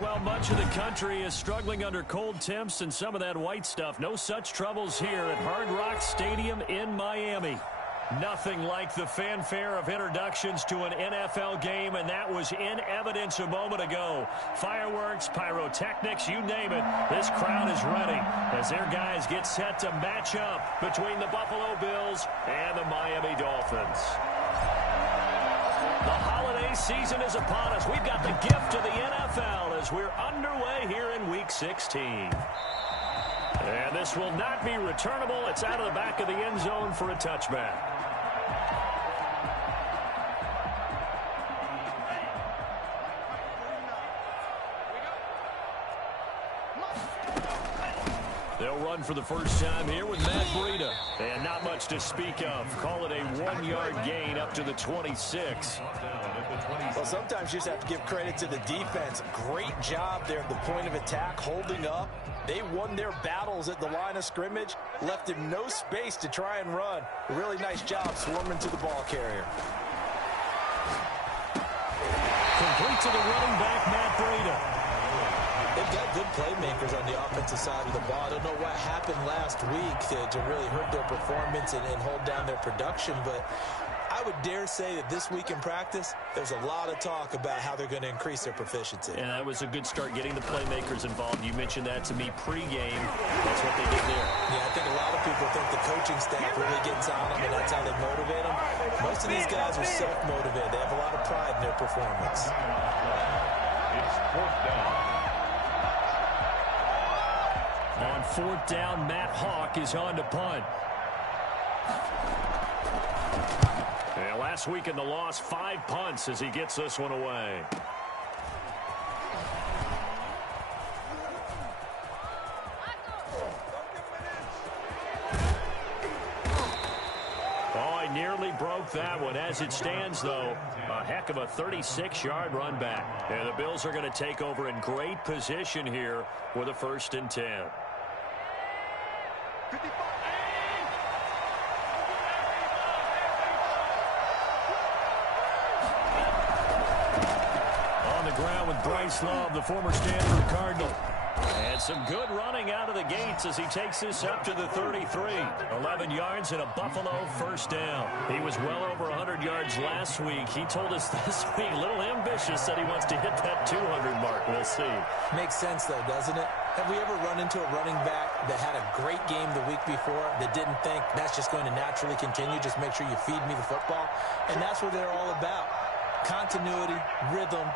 Well, much of the country is struggling under cold temps and some of that white stuff. No such troubles here at Hard Rock Stadium in Miami. Nothing like the fanfare of introductions to an NFL game, and that was in evidence a moment ago. Fireworks, pyrotechnics, you name it. This crowd is ready as their guys get set to match up between the Buffalo Bills and the Miami Dolphins. The holiday season is upon us. We've got the gift of the NFL as we're underway here in Week 16. And this will not be returnable. It's out of the back of the end zone for a touchback. They'll run for the first time here with Matt Breida. And not much to speak of. Call it a 1-yard gain up to the 26. Well, sometimes you just have to give credit to the defense. Great job there at the point of attack, holding up. They won their battles at the line of scrimmage, left him no space to try and run. A really nice job swarming to the ball carrier. Complete to the running back, Matt Breida. They've got good playmakers on the offensive side of the ball. I don't know what happened last week to really hurt their performance and hold down their production, but I would dare say that this week in practice, there's a lot of talk about how they're going to increase their proficiency. And that was a good start getting the playmakers involved. You mentioned that to me pregame. That's what they did there. Yeah, I think a lot of people think the coaching staff really gets on them, and that's how they motivate them. Most of these guys are self-motivated. They have a lot of pride in their performance. It's fourth down. On fourth down, Matt Hawk is on to punt. Yeah, last week in the loss, 5 punts as he gets this one away. Oh, he nearly broke that one. As it stands, though, a heck of a 36-yard run back. And the Bills are going to take over in great position here with a 1st and 10. On the ground with Bryce Love, the former Stanford Cardinal. And some good running out of the gates as he takes this up to the 33. 11 yards and a Buffalo 1st down. He was well over 100 yards last week. He told us this week, a little ambitious, that he wants to hit that 200 mark. We'll see. Makes sense, though, doesn't it? Have we ever run into a running back that had a great game the week before that didn't think that's just going to naturally continue? Just make sure you feed me the football. And that's what they're all about. Continuity, rhythm,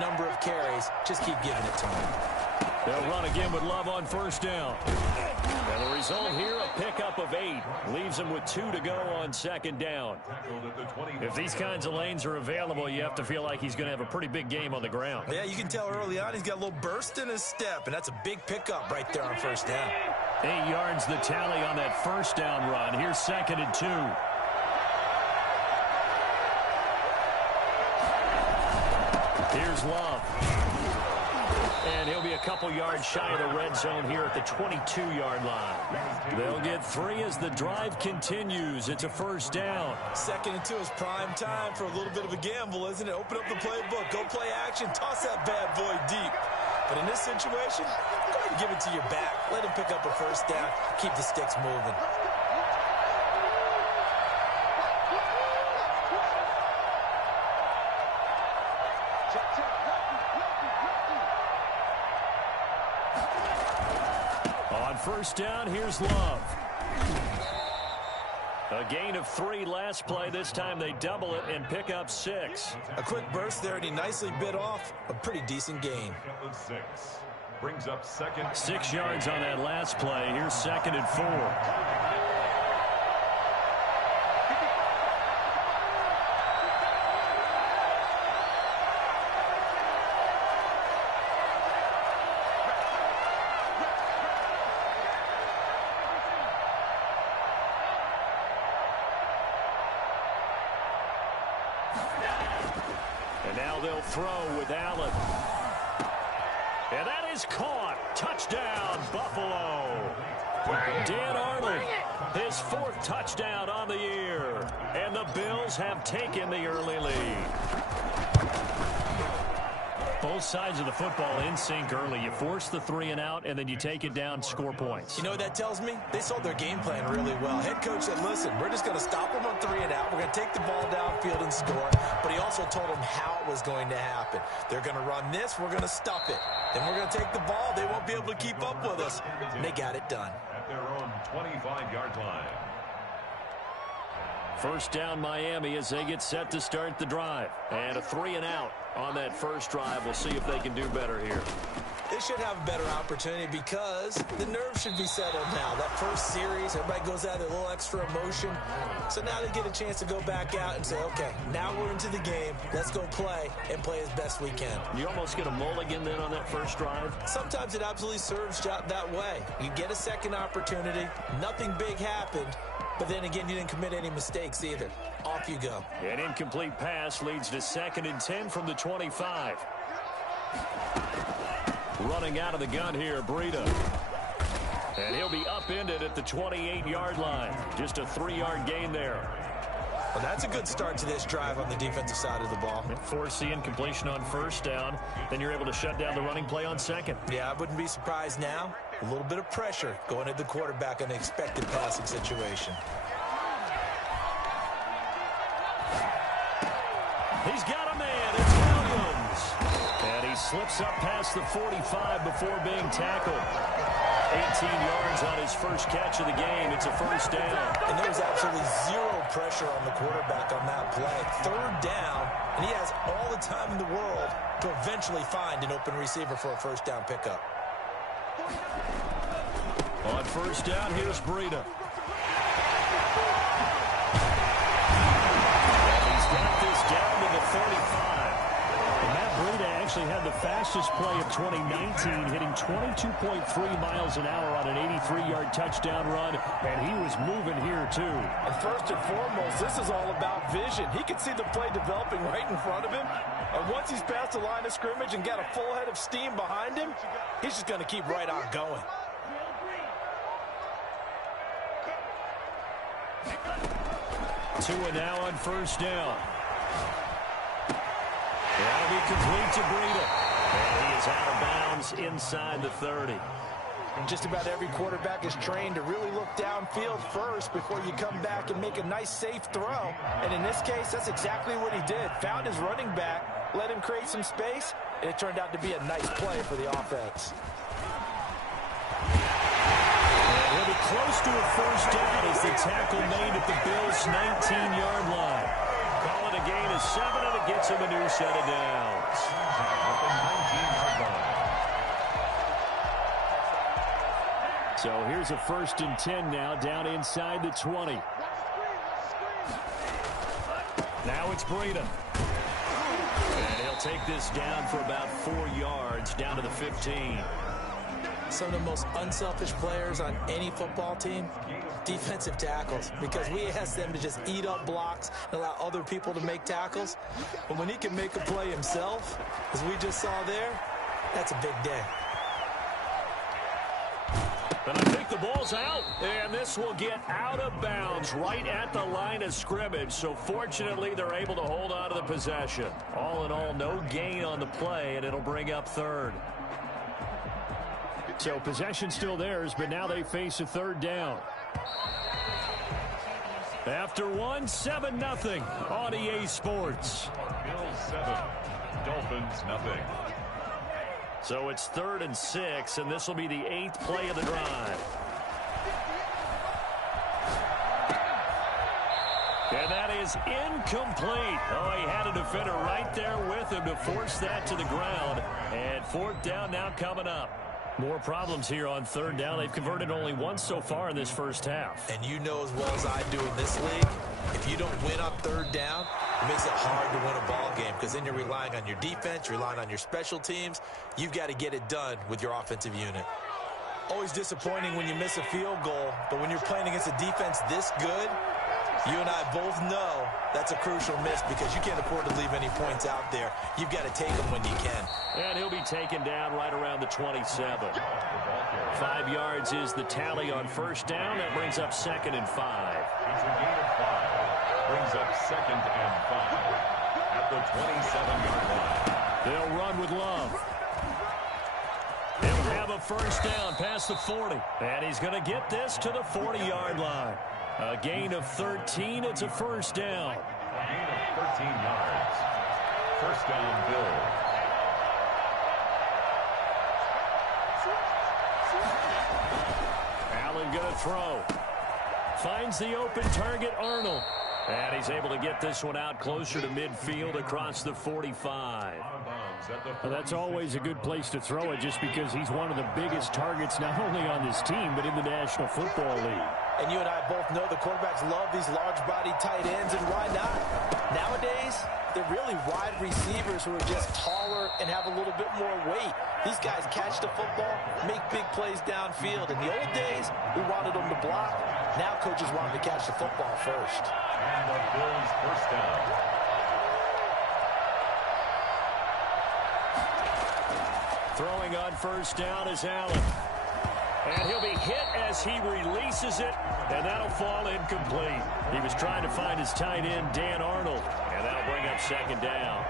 number of carries. Just keep giving it to them. They'll run again with Love on 1st down. And the result here, a pickup of 8. Leaves him with 2 to go on 2nd down. If these kinds of lanes are available, you have to feel like he's going to have a pretty big game on the ground. Yeah, you can tell early on he's got a little burst in his step, and that's a big pickup right there on 1st down. 8 yards the tally on that 1st down run. Here's 2nd and 2. Here's Love. And he'll be a couple yards shy of the red zone here at the 22-yard line. They'll get 3 as the drive continues. It's a 1st down. 2nd and 2 is prime time for a little bit of a gamble, isn't it? Open up the playbook. Go play action. Toss that bad boy deep. But in this situation, go ahead and give it to your back. Let him pick up a 1st down. Keep the sticks moving. On 1st down, here's Love. A gain of 3 last play. This time they double it and pick up 6. A quick burst there, and he nicely bit off a pretty decent gain. Brings up 2nd. 6 yards on that last play. Here's 2nd and 4. And now they'll throw with Allen. And that is caught. Touchdown, Buffalo. Dan Arnold, his 4th touchdown on the year. And the Bills have taken the early lead. Both sides of the football in sync early. You force the 3 and out, and then you take it down, score points. You know what that tells me? They sold their game plan really well. Head coach said, listen, we're just going to stop them on 3 and out. We're going to take the ball downfield and score. But he also told them how it was going to happen. They're going to run this. We're going to stuff it. Then we're going to take the ball. They won't be able to keep up with us. And they got it done. At their own 25-yard line. First down Miami as they get set to start the drive. And a 3 and out on that first drive. We'll see if they can do better here. They should have a better opportunity because the nerves should be settled now. That first series, everybody goes out with a little extra emotion. So now they get a chance to go back out and say, okay, now we're into the game. Let's go play and play as best we can. You almost get a mulligan then on that first drive? Sometimes it absolutely serves that way. You get a second opportunity. Nothing big happened. But then again, you didn't commit any mistakes either. Off you go. An incomplete pass leads to 2nd and 10 from the 25. Running out of the gun here, Breida. And he'll be upended at the 28-yard line. Just a 3-yard gain there. Well, that's a good start to this drive on the defensive side of the ball. Force the incompletion on first down. Then you're able to shut down the running play on second. Yeah, I wouldn't be surprised now. A little bit of pressure going at the quarterback in an expected passing situation. He's got a man. It's Williams. And he slips up past the 45 before being tackled. 18 yards on his first catch of the game. It's a first down. And there was absolutely zero pressure on the quarterback on that play. 3rd down, and he has all the time in the world to eventually find an open receiver for a first down pickup. On first down, here's Breida. And he's got this down to the 35. And Matt Breida actually had the fastest play of 2019, hitting 22.3 miles an hour on an 83-yard touchdown run, and he was moving here too. And first and foremost, this is all about vision. He can see the play developing right in front of him. And once he's past the line of scrimmage and got a full head of steam behind him, he's just going to keep right on going. 2 and now on first down. That'll be complete to Breida. And he is out of bounds inside the 30. Just about every quarterback is trained to really look downfield first before you come back and make a nice, safe throw. And in this case, that's exactly what he did. Found his running back, let him create some space, and it turned out to be a nice play for the offense. He'll be close to a first down as the tackle made at the Bills' 19-yard line. Call it a gain of 7, and it gets him a new set of downs. So here's a 1st and 10 now, down inside the 20. Now it's Breida. And he'll take this down for about 4 yards, down to the 15. Some of the most unselfish players on any football team, defensive tackles, because we ask them to just eat up blocks and allow other people to make tackles. But when he can make a play himself, as we just saw there, that's a big day. And I think the ball's out, and this will get out of bounds right at the line of scrimmage. So fortunately, they're able to hold on to the possession. All in all, no gain on the play, and it'll bring up 3rd. So possession still theirs, but now they face a 3rd down. After 1, 7-0 on EA Sports. Bills 7, Dolphins nothing. So it's 3rd and 6, and this will be the 8th play of the drive. And that is incomplete. Oh, he had a defender right there with him to force that to the ground. And 4th down now coming up. More problems here on 3rd down. They've converted only once so far in this first half. And you know as well as I do in this league, if you don't win on 3rd down, it makes it hard to win a ball game because then you're relying on your defense, you're relying on your special teams. You've got to get it done with your offensive unit. Always disappointing when you miss a field goal, but when you're playing against a defense this good, you and I both know that's a crucial miss because you can't afford to leave any points out there. You've got to take them when you can. And he'll be taken down right around the 27. 5 yards is the tally on first down. That brings up 2nd and 5. It's a gain of 5. Brings up 2nd and 5 at the 27-yard line. They'll run with Love. He'll have a first down past the 40. And he's going to get this to the 40-yard line. A gain of 13. It's a first down. A gain of 13 yards. First down, Bills. Allen going to throw. Finds the open target, Arnold. And he's able to get this one out closer to midfield across the 45. Well, that's always a good place to throw it just because he's one of the biggest targets not only on this team but in the National Football League. And you and I both know the quarterbacks love these large-bodied tight ends, and why not? Nowadays, they're really wide receivers who are just taller and have a little bit more weight. These guys catch the football, make big plays downfield. In the old days, we wanted them to block. Now coaches want them to catch the football first. And the Bills' first down. Throwing on first down is Allen. And he'll be hit as he releases it, and that'll fall incomplete. He was trying to find his tight end, Dan Arnold, and that'll bring up second down.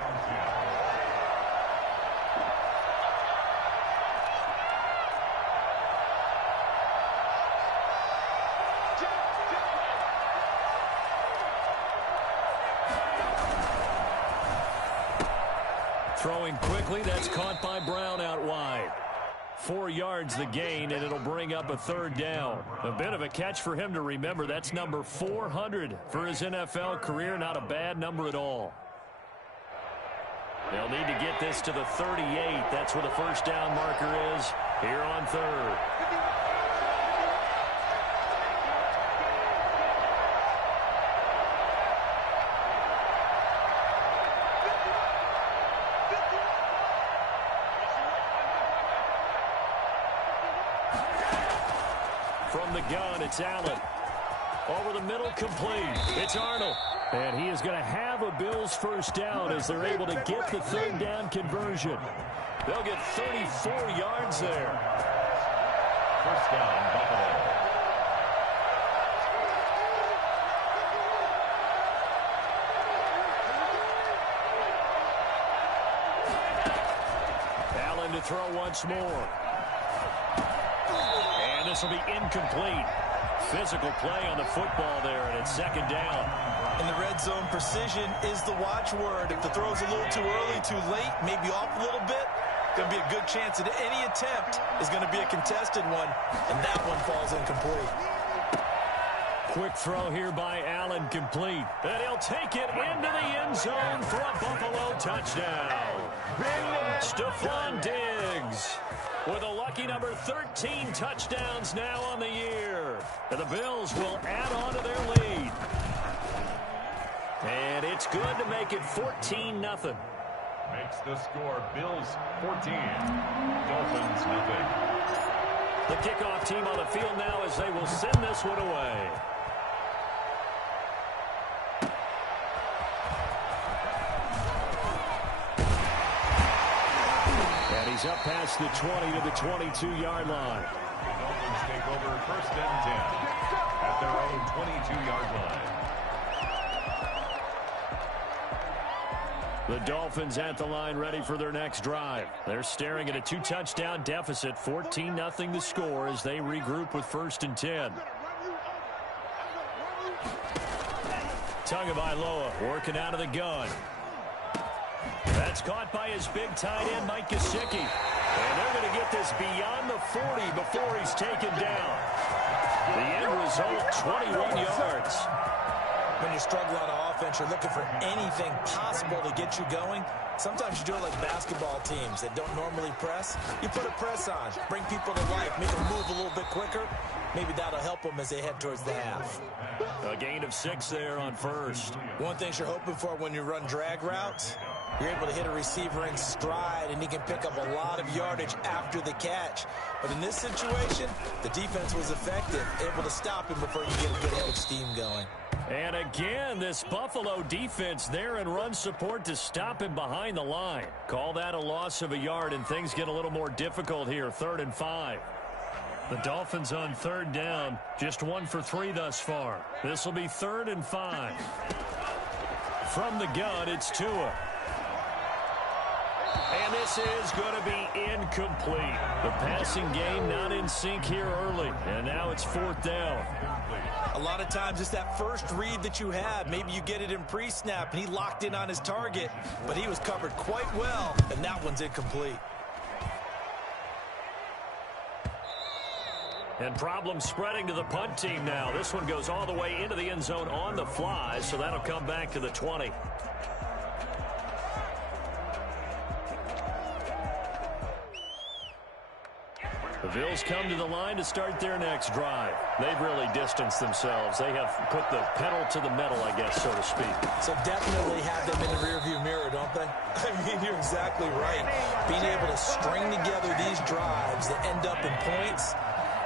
Throwing quickly, that's caught by Brown out wide. 4 yards the gain, and it'll bring up a third down. A bit of a catch for him to remember. That's number 400 for his NFL career. Not a bad number at all. They'll need to get this to the 38. That's where the first down marker is here on third. From the gun, it's Allen. Over the middle, complete. It's Arnold. And he is going to have a Bills first down as they're able to get the third down conversion. They'll get 34 yards there. First down, Buffalo. Allen to throw once more. And this will be incomplete. Physical play on the football there, and it's second down. In the red zone, precision is the watchword. If the throw's a little too early, too late, maybe off a little bit, going to be a good chance that any attempt is going to be a contested one, and that one falls incomplete. Quick throw here by Allen, complete. And he'll take it into the end zone for a Buffalo touchdown. Stephon Diggs with a lucky number 13 touchdowns now on the year. And the Bills will add on to their lead. And it's good to make it 14-0. Makes the score Bills 14, Dolphins nothing. The kickoff team on the field now as they will send this one away. And he's up past the 20 to the 22-yard line. The Dolphins take over first and 10 at their own 22-yard line. The Dolphins at the line ready for their next drive. They're staring at a 2-touchdown deficit, 14-0 the score as they regroup with first and 10. Tagovailoa working out of the gun. That's caught by his big tight end, Mike Gesicki. And they're going to get this beyond the 40 before he's taken down. The end result, 21 yards. When you struggle on offense, you're looking for anything possible to get you going. Sometimes you do it like basketball teams that don't normally press. You put a press on, bring people to life, make them move a little bit quicker. Maybe that'll help them as they head towards the half. A gain of 6 there on first. One thing you're hoping for when you run drag routes, you're able to hit a receiver in stride, and he can pick up a lot of yardage after the catch. But in this situation, the defense was effective, able to stop him before you get a good head of steam going. And again, this Buffalo defense there in run support to stop him behind the line. Call that a loss of a yard, and things get a little more difficult here, 3rd and 5. The Dolphins on 3rd down, just 1 for 3 thus far. This will be 3rd and 5. From the gun, it's Tua. This is going to be incomplete. The passing game not in sync here early, and now it's 4th down. A lot of times it's that first read that you have. Maybe you get it in pre-snap, and he locked in on his target, but he was covered quite well, and that one's incomplete. And problems spreading to the punt team now. This one goes all the way into the end zone on the fly, so that'll come back to the 20. The Bills come to the line to start their next drive. They've really distanced themselves. They have put the pedal to the metal, I guess, so to speak. So definitely have them in the rearview mirror, don't they? I mean, you're exactly right. Being able to string together these drives that end up in points,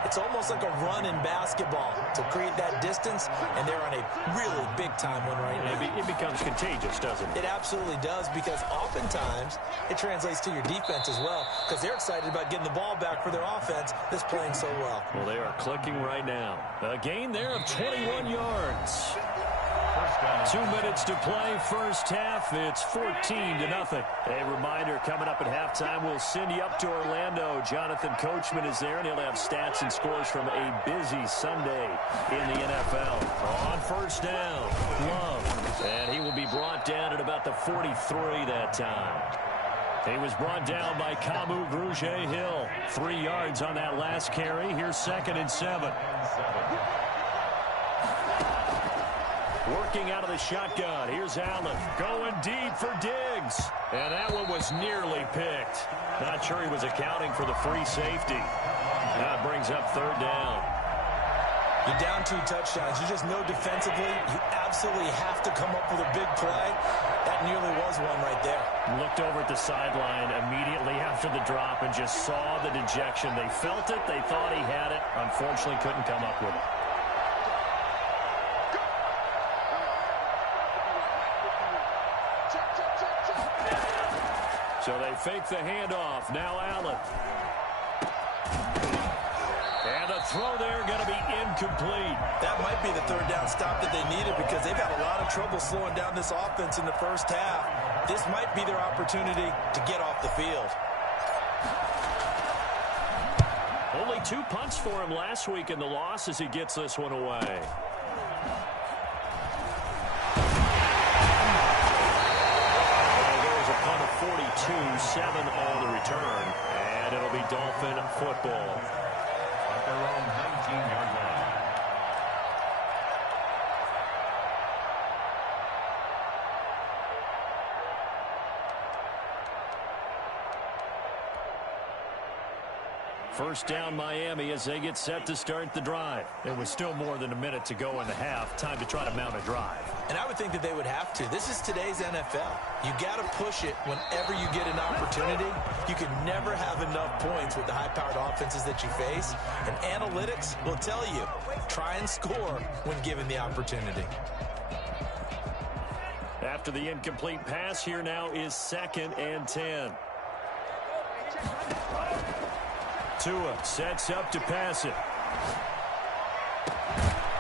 it's almost like a run in basketball to create that distance, and they're on a really big-time one right now. It becomes contagious, doesn't it? It absolutely does, because oftentimes it translates to your defense as well, because they're excited about getting the ball back for their offense that's playing so well. Well, they are clicking right now. A gain there of 21 yards. 2 minutes to play, first half. It's 14-0. A reminder, coming up at halftime, we'll send you up to Orlando. Jonathan Coachman is there, and he'll have stats and scores from a busy Sunday in the NFL. On first down, Love. And he will be brought down at about the 43 that time. He was brought down by Kamu Grugier-Hill. 3 yards on that last carry. Here's 2nd and 7. Working out of the shotgun. Here's Allen. Going deep for Diggs. And that one was nearly picked. Not sure he was accounting for the free safety. That brings up 3rd down. You're down 2 touchdowns. You just know defensively you absolutely have to come up with a big play. That nearly was one right there. Looked over at the sideline immediately after the drop and just saw the dejection. They felt it. They thought he had it. Unfortunately, couldn't come up with it. So they fake the handoff. Now Allen. And the throw there going to be incomplete. That might be the 3rd down stop that they needed, because they've had a lot of trouble slowing down this offense in the first half. This might be their opportunity to get off the field. Only 2 punts for him last week in the loss as he gets this one away. There's a punt of 42, 7 on the return, and it'll be Dolphin football. At their own 19-yard line. First down Miami as they get set to start the drive. There was still more than a minute to go in the half. Time to try to mount a drive. And I would think that they would have to. This is today's NFL. You got to push it whenever you get an opportunity. You can never have enough points with the high-powered offenses that you face. And analytics will tell you, try and score when given the opportunity. After the incomplete pass, here now is 2nd and 10. Tua sets up to pass it.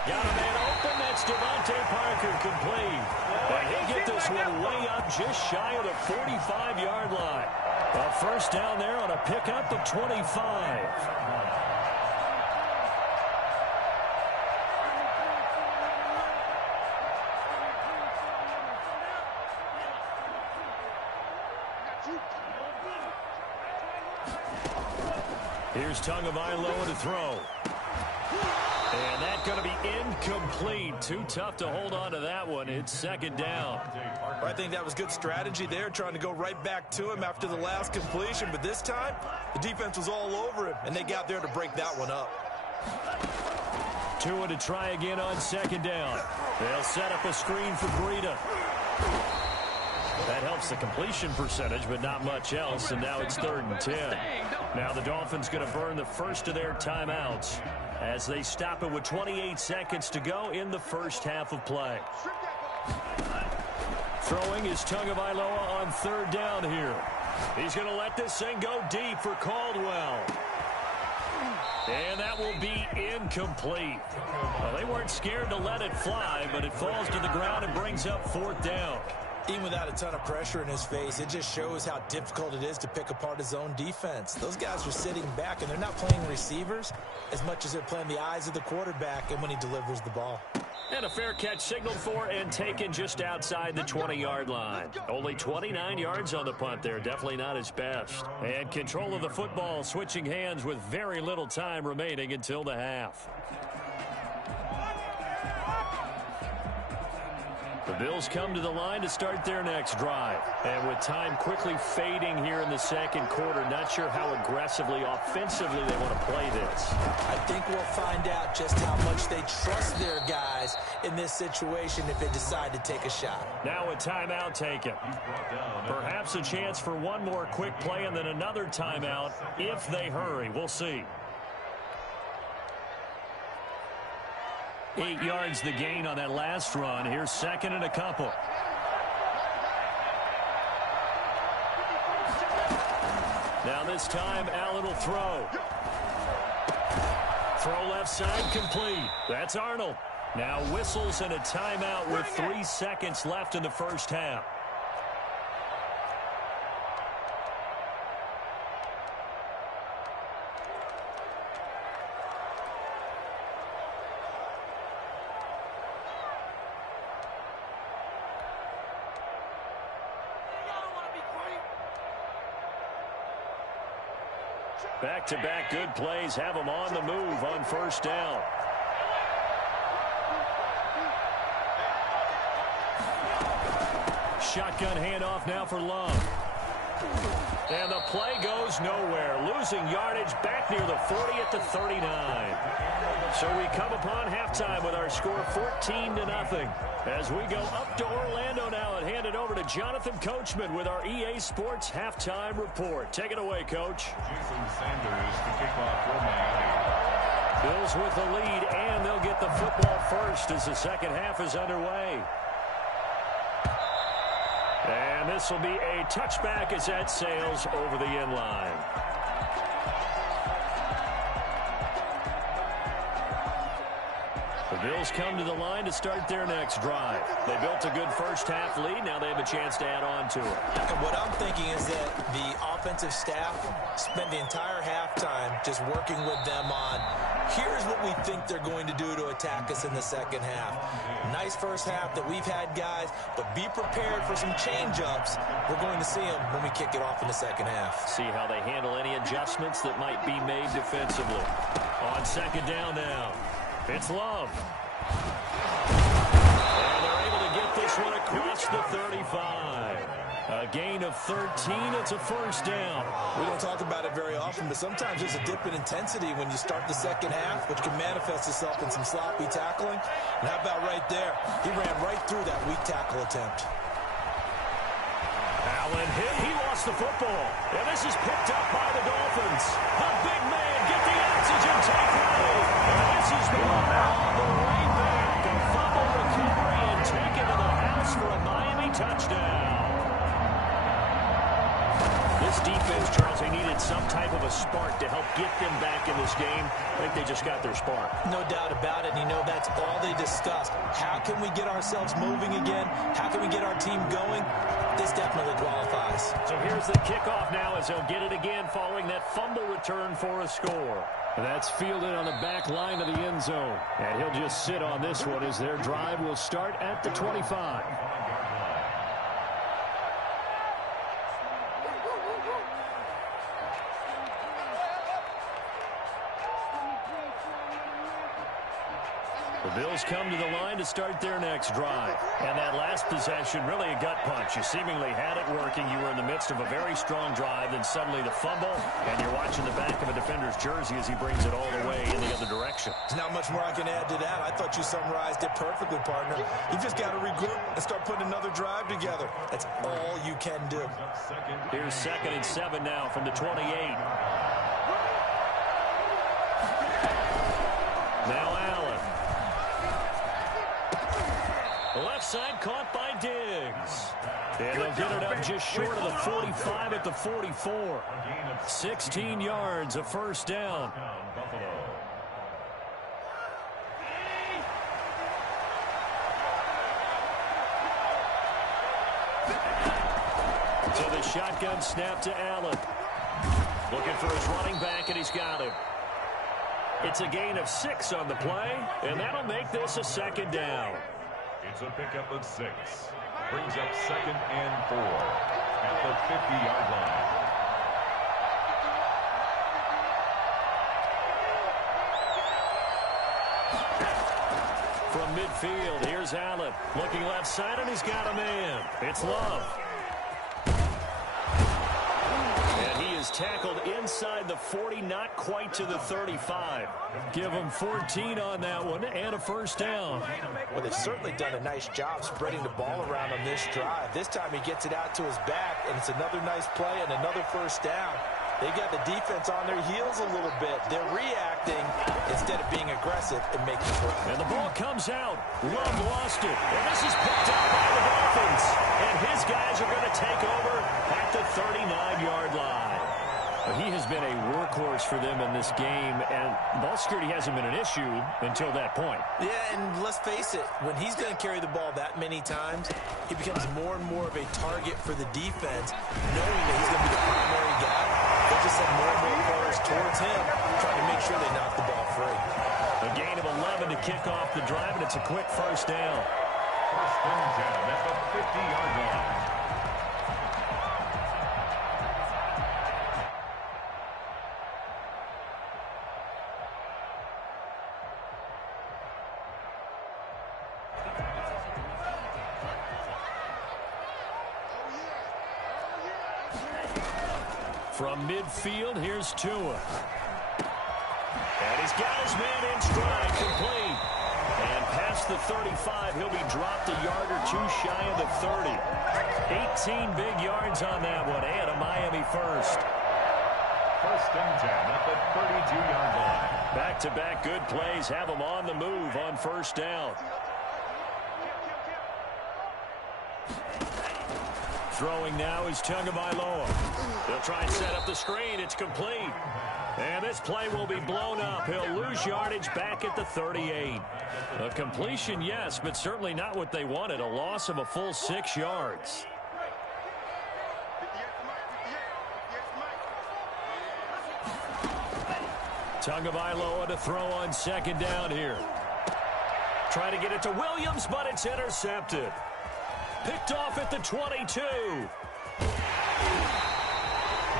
Got a man open. That's Devontae Parker complete. And he'll get this one way up just shy of the 45-yard line. A first down there on a pickup of 25. Here's Tagovailoa to throw. And that's going to be incomplete. Too tough to hold on to that one. It's 2nd down. I think that was good strategy there, trying to go right back to him after the last completion. But this time, the defense was all over him, and they got there to break that one up. Tua to try again on 2nd down. They'll set up a screen for Breida. That helps the completion percentage, but not much else, and now it's 3rd and 10. Now the Dolphins going to burn the first of their timeouts as they stop it with 28 seconds to go in the first half of play. Throwing is Tagovailoa on 3rd down here. He's going to let this thing go deep for Caldwell. And that will be incomplete. Well, they weren't scared to let it fly, but it falls to the ground and brings up 4th down. Even without a ton of pressure in his face, it just shows how difficult it is to pick apart his own defense. Those guys are sitting back, and they're not playing receivers as much as they're playing the eyes of the quarterback and when he delivers the ball. And a fair catch signaled for and taken just outside the 20-yard line. Only 29 yards on the punt there. Definitely not his best. And control of the football, switching hands with very little time remaining until the half. The Bills come to the line to start their next drive. And with time quickly fading here in the second quarter, not sure how aggressively, offensively they want to play this. I think we'll find out just how much they trust their guys in this situation if they decide to take a shot. Now a timeout taken. Perhaps a chance for one more quick play and then another timeout if they hurry. We'll see. 8 yards the gain on that last run. Here's second and a couple. Now this time, Allen will throw. Throw left side complete. That's Arnold. Now whistles and a timeout with 3 seconds left in the first half. Back-to-back good plays have them on the move on first down. Shotgun handoff now for Love. And the play goes nowhere. Losing yardage back near the 40 at the 39. So we come upon halftime with our score 14-0. As we go up to Orlando now and hand it over to Jonathan Coachman with our EA Sports Halftime Report. Take it away, Coach. Jason Sanders, the kickoff for Miami. Bills with the lead, and they'll get the football first as the second half is underway. And this will be a touchback as that sails over the end line. The Bills come to the line to start their next drive. They built a good first half lead. Now they have a chance to add on to it. And what I'm thinking is that the offensive staff spent the entire halftime just working with them on, here's what we think they're going to do to attack us in the second half. Nice first half that we've had, guys, but be prepared for some change-ups. We're going to see them when we kick it off in the second half. See how they handle any adjustments that might be made defensively. On second down now, it's Love. And they're able to get this one across the 35. A gain of 13. It's a first down. We don't talk about it very often, but sometimes there's a dip in intensity when you start the second half, which can manifest itself in some sloppy tackling. And how about right there? He ran right through that weak tackle attempt. Allen hit. He lost the football. And this is picked up by the Dolphins. The big man get the oxygen tank ready. And this is the one all the way back. A fumble recovery and taken to the house for a Miami touchdown. This defense, Charles, they needed some type of a spark to help get them back in this game. I think they just got their spark. No doubt about it. And you know, that's all they discussed. How can we get ourselves moving again? How can we get our team going? This definitely qualifies. So here's the kickoff now as they'll get it again following that fumble return for a score. That's fielded on the back line of the end zone. And he'll just sit on this one as their drive will start at the 25. The Bills come to the line to start their next drive. And that last possession, really a gut punch. You seemingly had it working. You were in the midst of a very strong drive. Then suddenly the fumble, and you're watching the back of a defender's jersey as he brings it all the way in the other direction. There's not much more I can add to that. I thought you summarized it perfectly, partner. You just got to regroup and start putting another drive together. That's all you can do. Here's 2nd and 7 now from the 28. Now Allen. Left side caught by Diggs. And they'll get it up just short of the 45 at the 44. 16 yards, a first down. So the shotgun snap to Allen. Looking for his running back, and he's got him. It's a gain of 6 on the play, and that'll make this a second down. It's a pickup of 6. Brings up 2nd and 4 at the 50-yard line. From midfield, here's Allen. Looking left side, and he's got a man. It's Love. Tackled inside the 40, not quite to the 35. Give him 14 on that one and a first down. Well, they've certainly done a nice job spreading the ball around on this drive. This time he gets it out to his back, and it's another nice play and another first down. They got the defense on their heels a little bit. They're reacting instead of being aggressive and making plays. And the ball comes out. Love lost it. And this is picked up by the Dolphins. And his guys are going to take over at the 39-yard line. He has been a workhorse for them in this game, and ball security hasn't been an issue until that point. Yeah, and let's face it, when he's going to carry the ball that many times, he becomes more and more of a target for the defense, knowing that he's going to be the primary guy. They just send more and more players towards him, trying to make sure they knock the ball free. A gain of 11 to kick off the drive, and it's a quick first down. First and 10 at the 50-yard line. From midfield, here's Tua. And he's got his man in stride, complete. And past the 35, he'll be dropped a yard or two shy of the 30. 18 big yards on that one, and a Miami first. First and 10 at the 32-yard line. Back-to-back good plays have them on the move on first down. Throwing now is Tagovailoa. They'll try and set up the screen. It's complete. And this play will be blown up. He'll lose yardage back at the 38. A completion, yes, but certainly not what they wanted. A loss of a full 6 yards. Tagovailoa to throw on second down here. Try to get it to Williams, but it's intercepted. Picked off at the 22.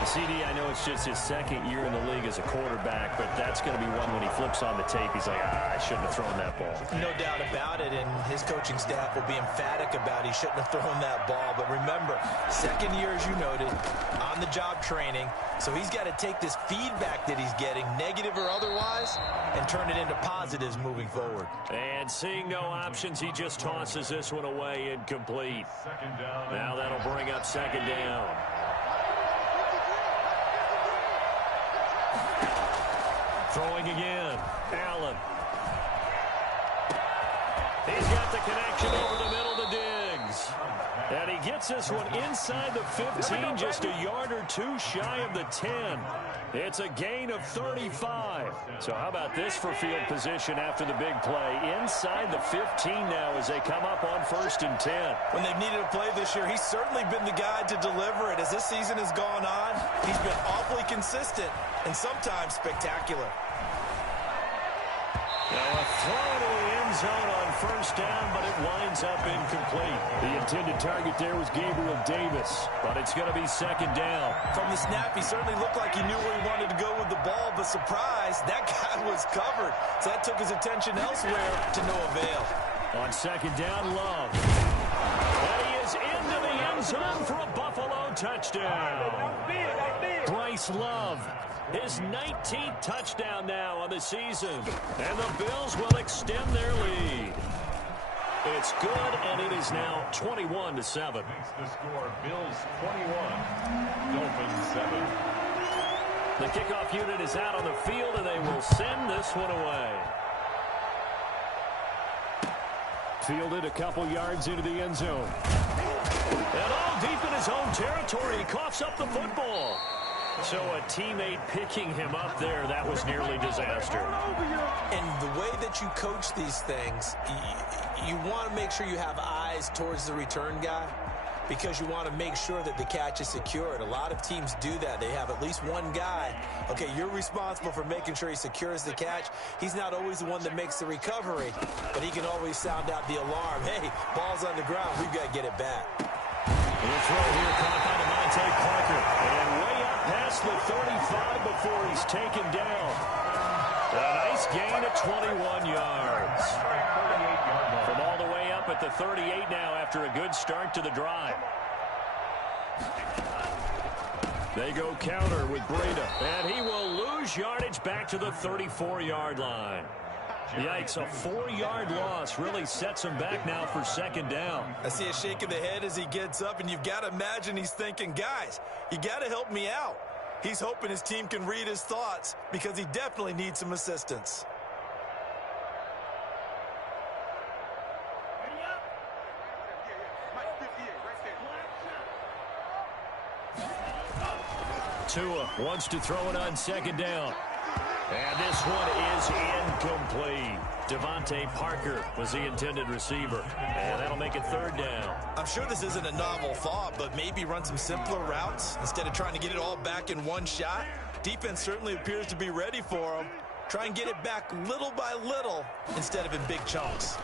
CD, I know it's just his second year in the league as a quarterback, but that's going to be one when he flips on the tape. He's like, I shouldn't have thrown that ball. No doubt about it, and his coaching staff will be emphatic about he shouldn't have thrown that ball. But remember, second year, as you noted, on-the-job training, so he's got to take this feedback that he's getting, negative or otherwise, and turn it into positives moving forward. And seeing no options, he just tosses this one away, incomplete. Now that'll bring up second down. Throwing again. Allen. He's got the connection over the middle to Diggs. And he gets this one inside the 15, just a yard or two shy of the 10. It's a gain of 35. So how about this for field position after the big play? Inside the 15 now as they come up on first and 10. When they've needed a play this year, he's certainly been the guy to deliver it. As this season has gone on, he's been awfully consistent and sometimes spectacular. Now a throw to the end zone on first down, but it winds up incomplete. The intended target there was Gabriel Davis, but it's going to be second down. From the snap, he certainly looked like he knew where he wanted to go with the ball, but surprise, that guy was covered. So that took his attention elsewhere to no avail. On second down, Love. And he is into the end zone for a Buffalo touchdown. Bryce Love. His 19th touchdown now on the season. And the Bills will extend their lead. It's good, and it is now 21-7. Makes the score Bills 21, Dolphins 7. The kickoff unit is out on the field, and they will send this one away. Fielded a couple yards into the end zone. And all deep in his own territory, he coughs up the football. So a teammate picking him up there, that was nearly disaster. And the way that you coach these things, you want to make sure you have eyes towards the return guy. because you want to make sure that the catch is secured. A lot of teams do that. They have at least one guy. Okay, you're responsible for making sure he secures the catch. He's not always the one that makes the recovery, but he can always sound out the alarm. Hey, ball's on the ground. We've got to get it back. The throw here caught by Devontae Parker. And way up past the 35 before he's taken down. A nice gain of 21 yards. From all the way up at the 38 now after a good start to the drive. They go counter with Breda. And he will lose yardage back to the 34-yard line. Yikes, a 4-yard loss really sets him back now for second down. I see a shake of the head as he gets up, and you've got to imagine he's thinking, guys, you got to help me out. He's hoping his team can read his thoughts because he definitely needs some assistance. Tua wants to throw it on second down. And this one is incomplete. Devontae Parker was the intended receiver. And that'll make it third down. I'm sure this isn't a novel thought, but maybe run some simpler routes instead of trying to get it all back in one shot. Defense certainly appears to be ready for him. Try and get it back little by little instead of in big chunks.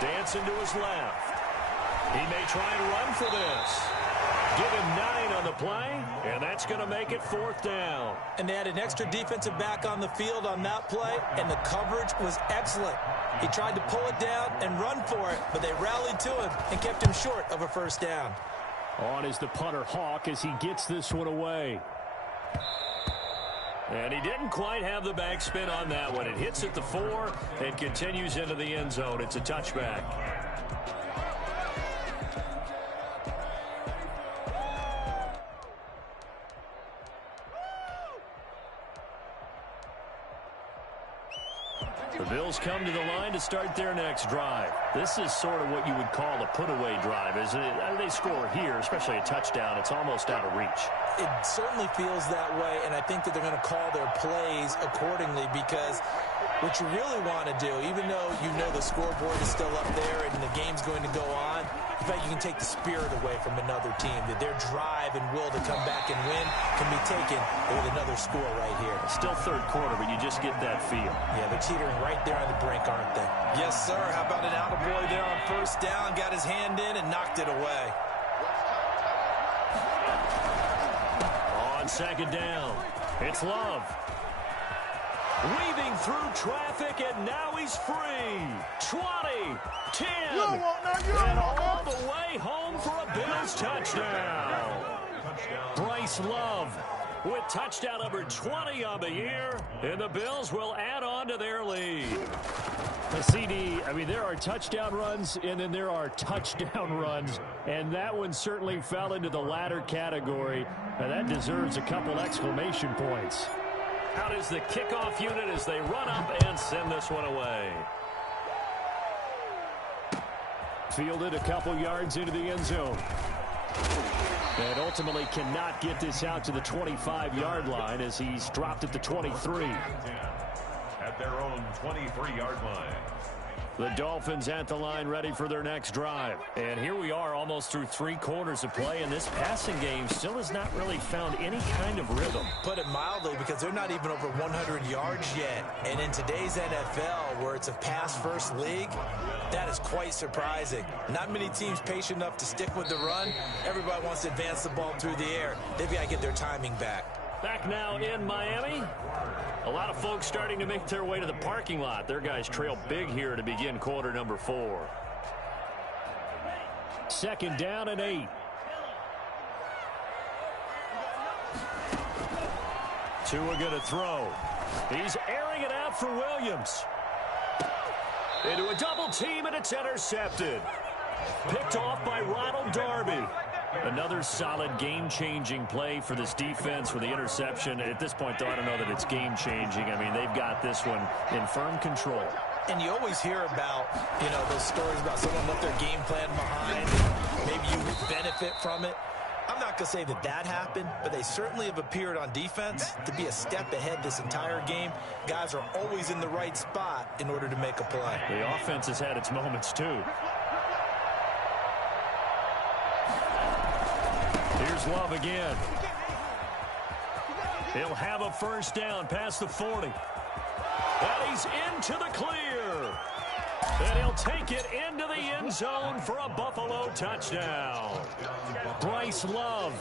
Dancing to his left. He may try and run for this. Give him 9 on the play, and that's going to make it fourth down. And they had an extra defensive back on the field on that play, and the coverage was excellent. He tried to pull it down and run for it, but they rallied to him and kept him short of a first down. On is the punter Hawk as he gets this one away. And he didn't quite have the backspin on that one. It hits at the 4 and continues into the end zone. It's a touchback. The Bills come to the line to start their next drive. This is sort of what you would call a put-away drive, isn't it? They score here, especially a touchdown. It's almost out of reach. It certainly feels that way, and I think that they're going to call their plays accordingly because what you really want to do, even though you know the scoreboard is still up there and the game's going to go on, in fact, you can take the spirit away from another team, that their drive and will to come back and win can be taken with another score right here. Still third quarter, but you just get that feel. Yeah, they're teetering right there on the brink, aren't they? Yes, sir. How about an attaboy there on first down? Got his hand in and knocked it away. On second down, it's Love. Weaving through traffic, and now he's free. 20, 10, and all the way home for a Bills touchdown. Bryce Love with touchdown number 20 on the year, and the Bills will add on to their lead. CD, I mean, there are touchdown runs, and then there are touchdown runs, and that one certainly fell into the latter category, and that deserves a couple exclamation points. Out is the kickoff unit as they run up and send this one away. Fielded a couple yards into the end zone. And ultimately cannot get this out to the 25-yard line as he's dropped at the 23. At their own 23-yard line. The Dolphins at the line ready for their next drive. And here we are almost through 3 quarters of play, and this passing game still has not really found any kind of rhythm. Put it mildly, because they're not even over 100 yards yet. And in today's NFL, where it's a pass-first league, that is quite surprising. Not many teams patient enough to stick with the run. Everybody wants to advance the ball through the air. They've got to get their timing back. Back now in Miami. A lot of folks starting to make their way to the parking lot. Their guys trail big here to begin quarter number 4. Second down and 8. Tua going to throw. He's airing it out for Williams. Into a double team, and it's intercepted. Picked off by Ronald Darby. Another solid game-changing play for this defense with the interception. At this point, though, I don't know that it's game-changing. I mean, they've got this one in firm control. And you always hear about, those stories about someone left their game plan behind. Maybe you benefit from it. I'm not going to say that that happened, but they certainly have appeared on defense to be a step ahead this entire game. Guys are always in the right spot in order to make a play. The offense has had its moments, too. Here's Love again. He'll have a first down past the 40. And he's into the clear. And he'll take it into the end zone for a Buffalo touchdown. Bryce Love,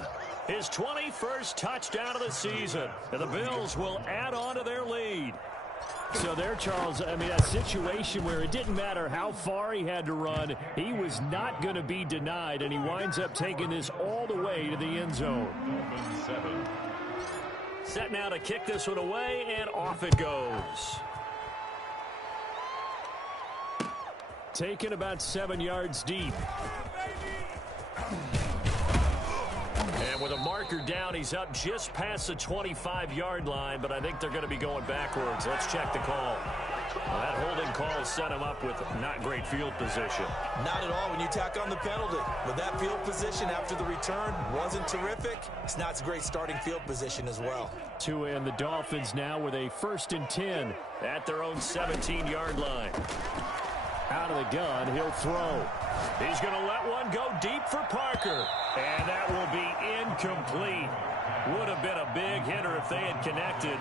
his 21st touchdown of the season. And the Bills will add on to their lead. So there, Charles, I mean, a situation where it didn't matter how far he had to run, he was not going to be denied, and he winds up taking this all the way to the end zone. Set now to kick this one away, and off it goes. Taken about 7 yards deep. And with a marker down, he's up just past the 25-yard line, but I think they're going to be going backwards. Let's check the call. Well, that holding call set him up with not great field position. Not at all when you tack on the penalty. But that field position after the return wasn't terrific. It's not a great starting field position as well. Tua and the Dolphins now with a 1st and 10 at their own 17-yard line. Out of the gun, he'll throw. He's going to let one go deep for Parker. And that will be incomplete. Would have been a big hitter if they had connected.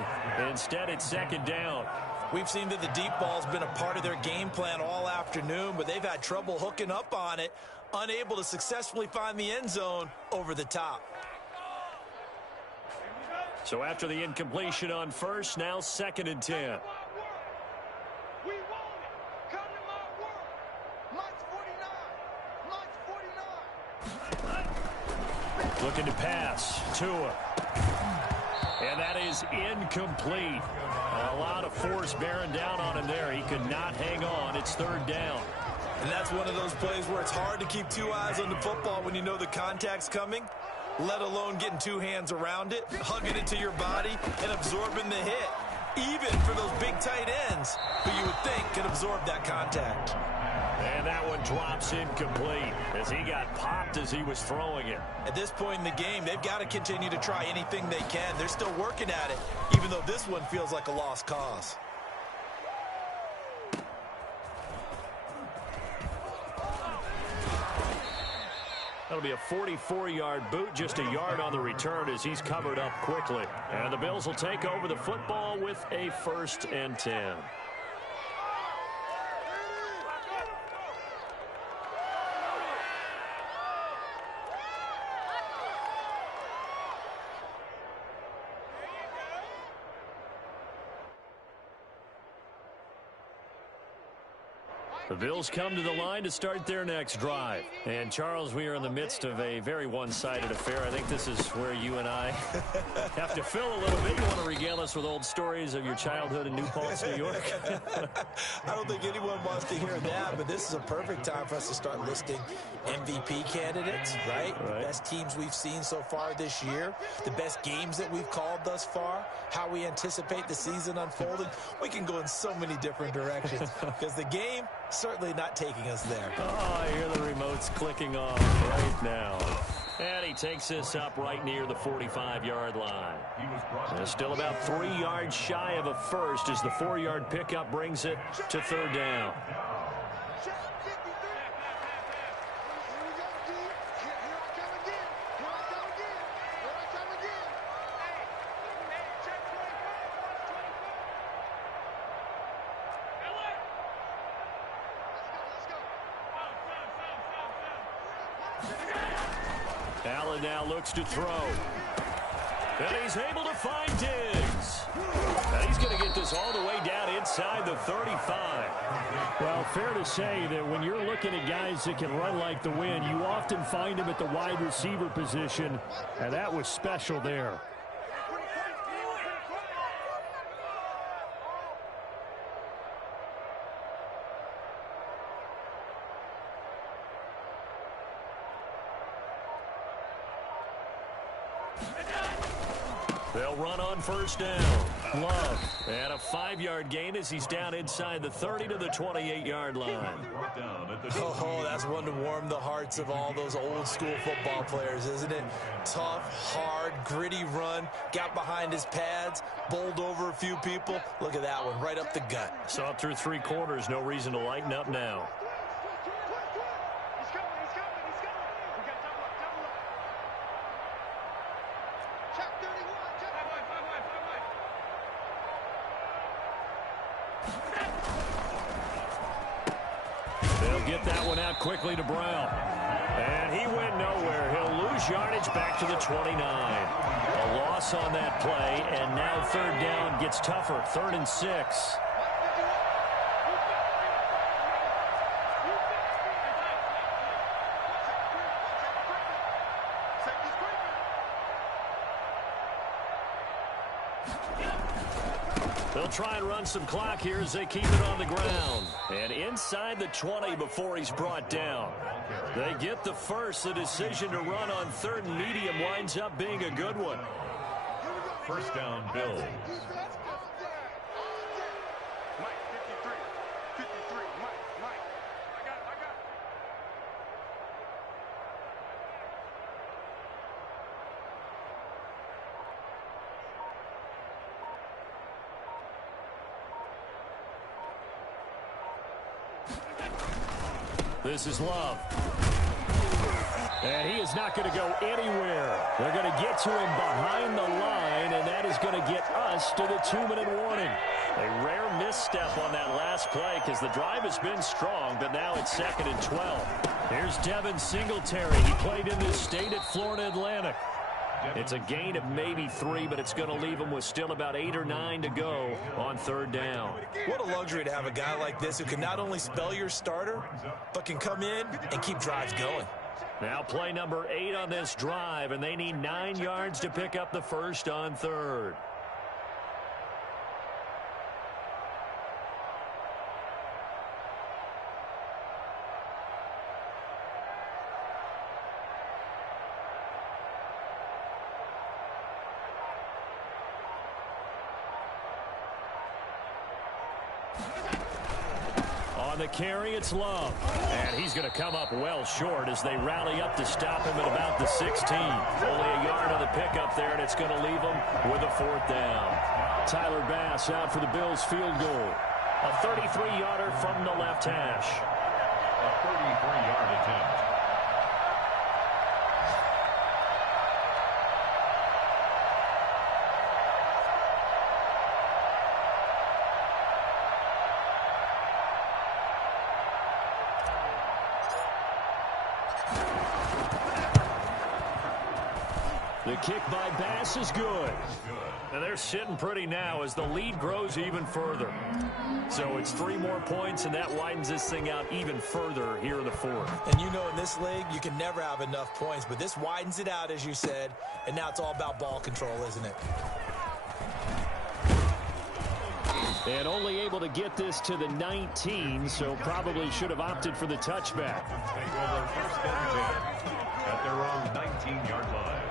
Instead, it's 2nd down. We've seen that the deep ball's been a part of their game plan all afternoon, but they've had trouble hooking up on it, unable to successfully find the end zone over the top. So after the incompletion on first, now 2nd and 10. Looking to pass. Tua. And that is incomplete. A lot of force bearing down on him there. He could not hang on. It's 3rd down. And that's one of those plays where it's hard to keep 2 eyes on the football when you know the contact's coming, let alone getting 2 hands around it, hugging it to your body, and absorbing the hit. Even for those big tight ends who you would think could absorb that contact. And that one drops incomplete as he got popped as he was throwing it. At this point in the game, they've got to continue to try anything they can. They're still working at it, even though this one feels like a lost cause. That'll be a 44-yard boot, just a yard on the return as he's covered up quickly. And the Bills will take over the football with a 1st and 10. The Bills come to the line to start their next drive. And, Charles, we are in the midst of a very one-sided affair. I think this is where you and I have to fill a little bit. You want to regale us with old stories of your childhood in New Paltz, New York? I don't think anyone wants to hear that, but this is a perfect time for us to start listing MVP candidates, right? The best teams we've seen so far this year, the best games that we've called thus far, how we anticipate the season unfolding. We can go in so many different directions because the game certainly not taking us there. Oh, I hear the remotes clicking on right now. And he takes this up right near the 45-yard line. And still about 3 yards shy of a first as the 4-yard pickup brings it to 3rd down. Allen now looks to throw. And he's able to find Diggs. And he's going to get this all the way down inside the 35. Well, fair to say that when you're looking at guys that can run like the wind, you often find them at the wide receiver position. And that was special there. They'll run on 1st down. Love. And a 5-yard gain as he's down inside the 30 to the 28-yard line. Oh, that's one to warm the hearts of all those old school football players, isn't it? Tough, hard, gritty run. Got behind his pads, bowled over a few people. Look at that one, right up the gut. Saw it through 3 quarters. No reason to lighten up now. They'll get that one out quickly to Brown. And he went nowhere. He'll lose yardage back to the 29. A loss on that play, and now third down gets tougher. 3rd and 6. They'll try and run some clock here as they keep it on the ground. And inside the 20 before he's brought down. They get the first. The decision to run on 3rd and medium winds up being a good one. First down, Bills. This is Love. And he is not going to go anywhere. They're going to get to him behind the line, and that is going to get us to the 2-minute warning. A rare misstep on that last play because the drive has been strong, but now it's 2nd and 12. Here's Devin Singletary. He played in this state at Florida Atlantic. It's a gain of maybe 3, but it's going to leave him with still about 8 or 9 to go on 3rd down. What a luxury to have a guy like this who can not only spell your starter, but can come in and keep drives going. Now play number 8 on this drive, and they need 9 yards to pick up the first on 3rd. On the carry, it's Love. And he's going to come up well short as they rally up to stop him at about the 16. Only a yard on the pickup there, and it's going to leave him with a 4th down. Tyler Bass out for the Bills field goal. A 33-yarder from the left hash. A 33-yard attempt. The kick by Bass is good. And they're sitting pretty now as the lead grows even further. So it's 3 more points, and that widens this thing out even further here in the 4th. And you know in this league, you can never have enough points, but this widens it out, as you said, and now it's all about ball control, isn't it? And only able to get this to the 19, so probably should have opted for the touchback. Take over 1st and 10 at their own 19-yard line.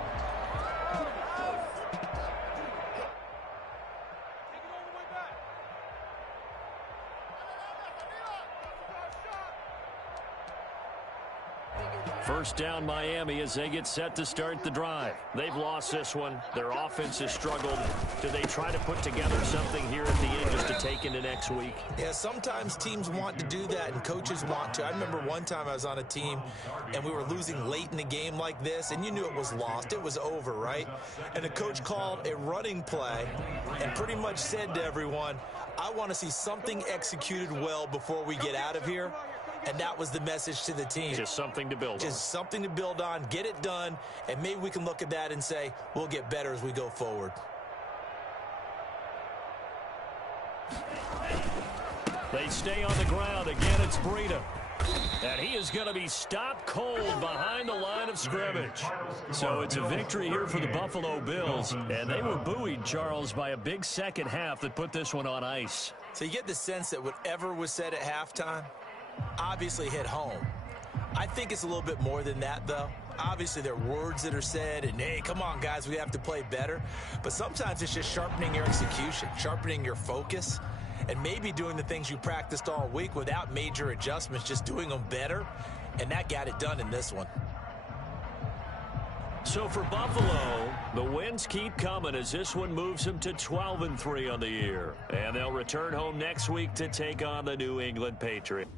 First down Miami as they get set to start the drive. They've lost this one. Their offense has struggled. Do they try to put together something here at the end just to take into next week? Yeah, sometimes teams want to do that and coaches want to. I remember one time I was on a team and we were losing late in a game like this, and you knew it was lost. It was over, right? And the coach called a running play and pretty much said to everyone, I want to see something executed well before we get out of here. And that was the message to the team. Just something to build on. Just something to build on, get it done, and maybe we can look at that and say, we'll get better as we go forward. They stay on the ground. Again, it's Breida. And he is going to be stopped cold behind the line of scrimmage. So it's a victory here for the Buffalo Bills. And they were buoyed, Charles, by a big second half that put this one on ice. So you get the sense that whatever was said at halftime obviously hit home. I think it's a little bit more than that, though. Obviously, there are words that are said, and, hey, come on, guys, we have to play better. But sometimes it's just sharpening your execution, sharpening your focus, and maybe doing the things you practiced all week without major adjustments, just doing them better, and that got it done in this one. So for Buffalo, the wins keep coming as this one moves them to 12-3 on the year. And they'll return home next week to take on the New England Patriots.